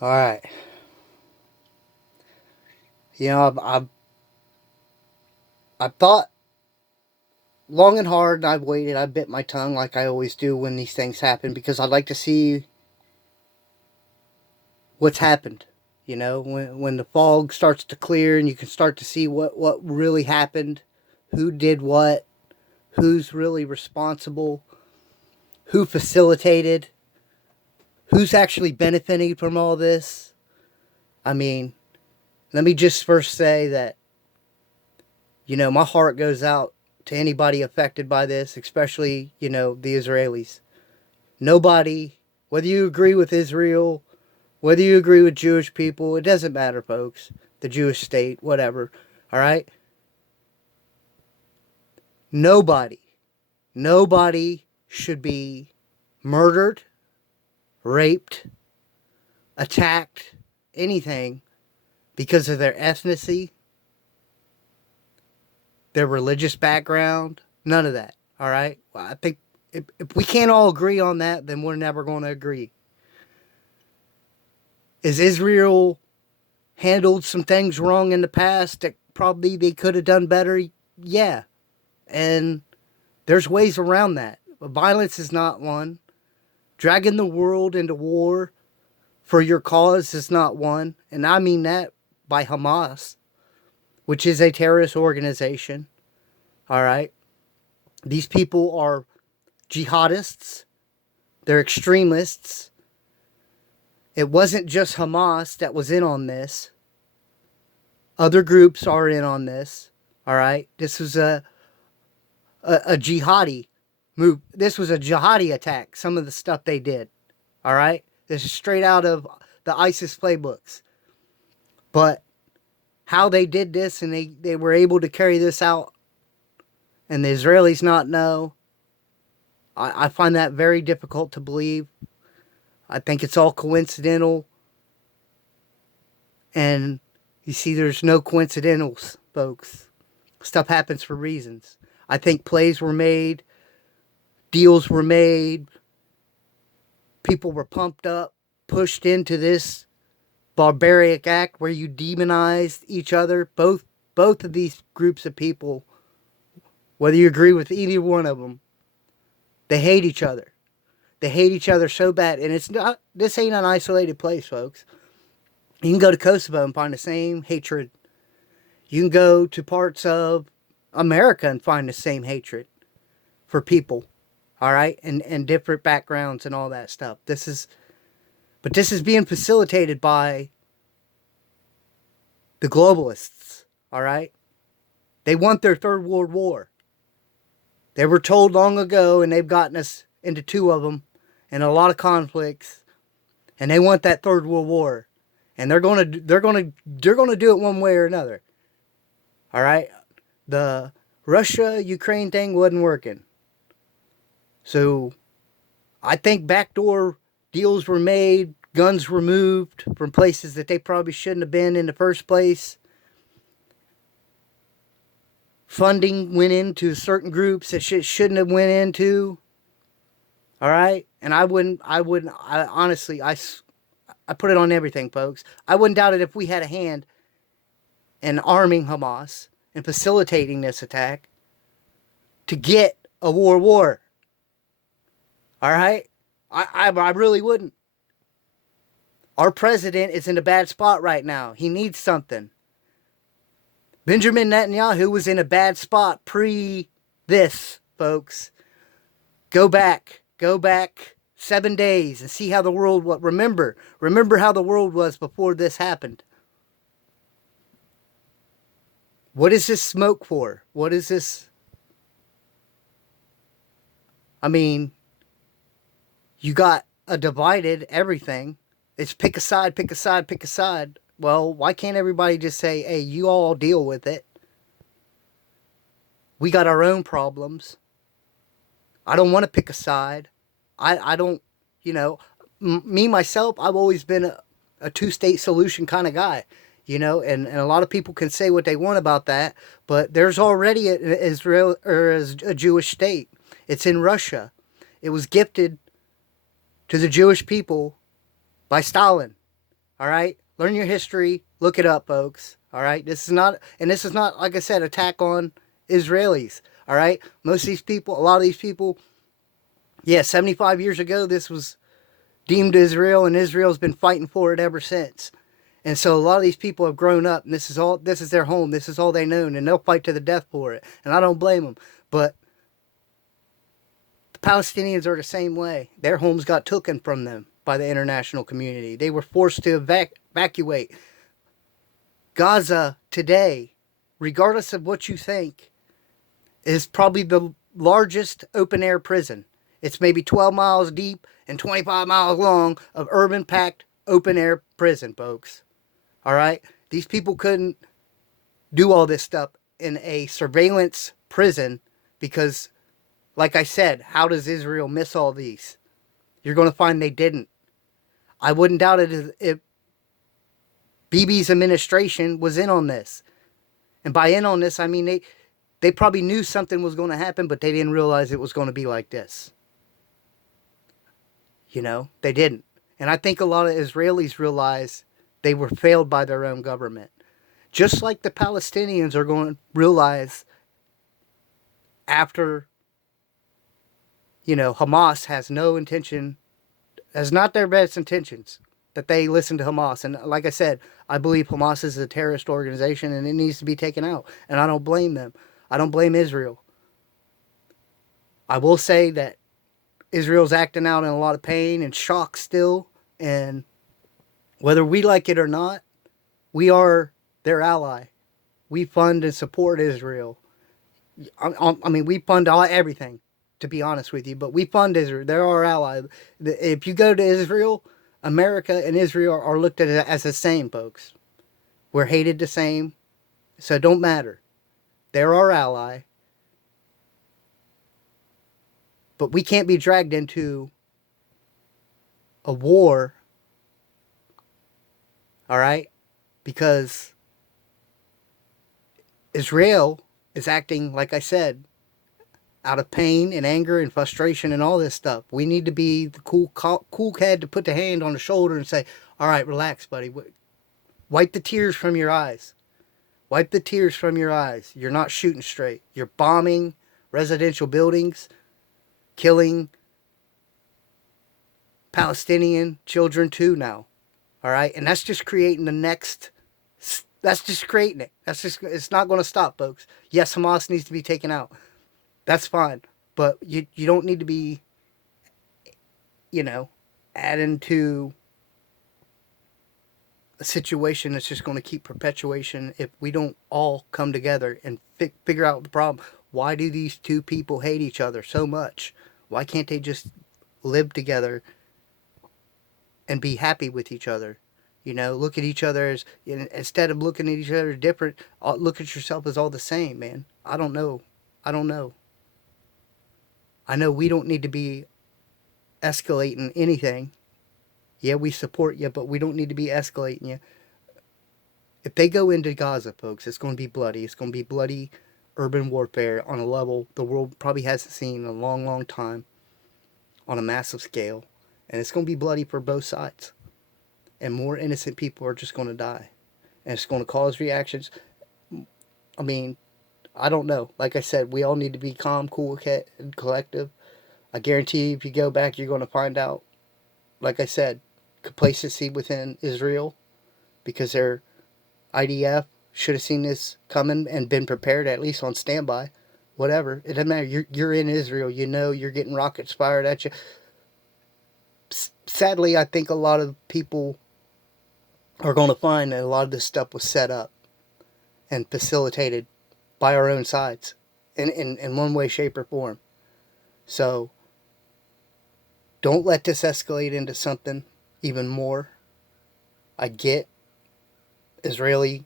All right. You know, I've thought long and hard, and I've waited. I bit my tongue like I always do when these things happen because I'd like to see what's happened. You know, when the fog starts to clear and you can start to see what really happened, who did what, who's really responsible, who facilitated, who's actually benefiting from all this. I mean, let me just first say that, my heart goes out to anybody affected by this, especially, the Israelis. Nobody, whether you agree with Israel, whether you agree with Jewish people, it doesn't matter, folks. The Jewish state, whatever. All right? Nobody, nobody should be murdered, raped, attacked, anything because of their ethnicity, their religious background, none of that. All right? Well, I think if we can't all agree on that, then we're never going to agree. Is Israel handled some things wrong in the past that probably they could have done better? Yeah. And there's ways around that. But violence is not one. Dragging the world into war for your cause is not one. And I mean that by Hamas, which is a terrorist organization. All right. These people are jihadists, they're extremists. It wasn't just Hamas that was in on this. Other groups are in on this. All right. This was a jihadi move. This was a jihadi attack. Some of the stuff they did. All right. This is straight out of the ISIS playbooks. But how they did this and they were able to carry this out and the Israelis not know, I find that very difficult to believe. I think it's all coincidental. And you see, there's no coincidentals, folks. Stuff happens for reasons. I think plays were made, deals were made, people were pumped up, pushed into this barbaric act where you demonized each other. Both of these groups of people, whether you agree with either one of them, they hate each other. They hate each other so bad, and it's not. This ain't an isolated place, folks. You can go to Kosovo and find the same hatred. You can go to parts of America and find the same hatred for people, all right, and different backgrounds and all that stuff. But this is being facilitated by the globalists, all right. They want their third world war. They were told long ago, and they've gotten us into two of them, and a lot of conflicts, and they want that third world war, and they're gonna do it one way or another. All right, the Russia Ukraine thing wasn't working, so I think backdoor deals were made, guns were moved from places that they probably shouldn't have been in the first place. Funding went into certain groups that shouldn't have went into. All right, and I honestly, I put it on everything, folks. I wouldn't doubt it if we had a hand in arming Hamas and facilitating this attack to get a war. All right, I really wouldn't. Our president is in a bad spot right now. He needs something. Benjamin Netanyahu was in a bad spot pre this, folks. Go back 7 days and see how the world was. Remember how the world was before this happened. What is this smoke for? What is this? I mean, you got a divided everything. It's pick a side, pick a side, pick a side. Well, why can't everybody just say, hey, you all deal with it? We got our own problems. I don't want to pick a side. I don't, me, myself, I've always been a two-state solution kind of guy, and a lot of people can say what they want about that, but there's already an Israel or a Jewish state. It's in Russia. It was gifted to the Jewish people by Stalin. All right? Learn your history. Look it up, folks. All right? This is not, like I said, attack on Israelis. All right? Most of these people, a lot of these people, yeah, 75 years ago, this was deemed Israel, and Israel's been fighting for it ever since. And so a lot of these people have grown up, and this is their home, this is all they know, and they'll fight to the death for it. And I don't blame them. But the Palestinians are the same way. Their homes got taken from them by the international community. They were forced to evacuate. Gaza today, regardless of what you think, is probably the largest open air prison. It's maybe 12 miles deep and 25 miles long of urban packed open air prison, folks. All right? These people couldn't do all this stuff in a surveillance prison because, like I said, how does Israel miss all these? You're going to find they didn't. I wouldn't doubt it if Bibi's administration was in on this. And by in on this, I mean they probably knew something was going to happen, but they didn't realize it was going to be like this. You know, they didn't. And I think a lot of Israelis realize they were failed by their own government. Just like the Palestinians are going to realize after, Hamas has not their best intentions, that they listen to Hamas. And like I said, I believe Hamas is a terrorist organization and it needs to be taken out. And I don't blame them. I don't blame Israel. I will say that Israel's acting out in a lot of pain and shock still. And whether we like it or not, we are their ally. We fund and support Israel. I mean, we fund everything, to be honest with you. But we fund Israel. They're our ally. If you go to Israel, America and Israel are looked at as the same, folks. We're hated the same. So it don't matter. They're our ally. But we can't be dragged into a war, all right? Because Israel is acting, like I said, out of pain and anger and frustration and all this stuff. We need to be the cool head to put the hand on the shoulder and say, all right, relax, buddy. Wipe the tears from your eyes. Wipe the tears from your eyes. You're not shooting straight. You're bombing residential buildings, killing Palestinian children too now. All right? And that's just creating that's just creating it. It's not going to stop, folks. Yes, Hamas needs to be taken out. That's fine. But you don't need to be, adding to a situation that's just going to keep perpetuation if we don't all come together and figure out the problem. Why do these two people hate each other so much? Why can't they just live together and be happy with each other? Look at each other as, instead of looking at each other different, look at yourself as all the same, man. I don't know. I know we don't need to be escalating anything. Yeah, we support you, but we don't need to be escalating you. If they go into Gaza, folks, it's going to be bloody. It's going to be bloody urban warfare on a level the world probably hasn't seen in a long, long time on a massive scale. And it's going to be bloody for both sides. And more innocent people are just going to die. And it's going to cause reactions. I mean, I don't know. Like I said, we all need to be calm, cool, and collective. I guarantee you, if you go back, you're going to find out, like I said, complacency within Israel because their IDF should have seen this coming and been prepared, at least on standby. Whatever. It doesn't matter. You're in Israel. You're getting rockets fired at you. Sadly, I think a lot of people are going to find that a lot of this stuff was set up and facilitated by our own sides in one way, shape, or form. So don't let this escalate into something even more. I get Israeli,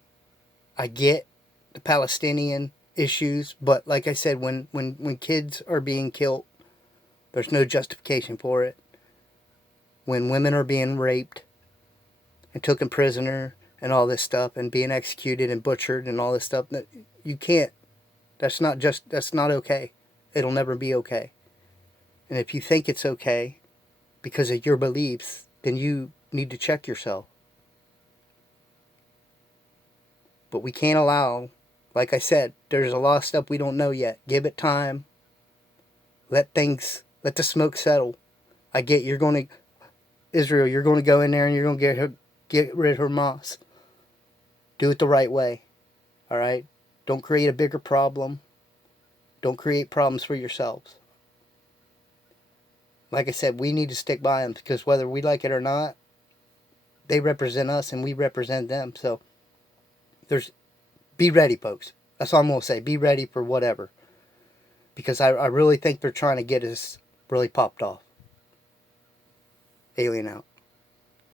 I get the Palestinian issues, but like I said, when kids are being killed, there's no justification for it. When women are being raped and taken prisoner and all this stuff and being executed and butchered and all this stuff, that you can't. That's not okay. It'll never be okay. And if you think it's okay because of your beliefs, then you need to check yourself. But we can't allow, like I said, there's a lot of stuff we don't know yet. Give it time. Let the smoke settle. I get you're going to, Israel, you're going to go in there and you're going to get rid of Hamas. Do it the right way. All right? Don't create a bigger problem. Don't create problems for yourselves. Like I said, we need to stick by them because whether we like it or not, they represent us and we represent them. So be ready, folks. That's all I'm going to say. Be ready for whatever. Because I really think they're trying to get us really popped off. Alien out.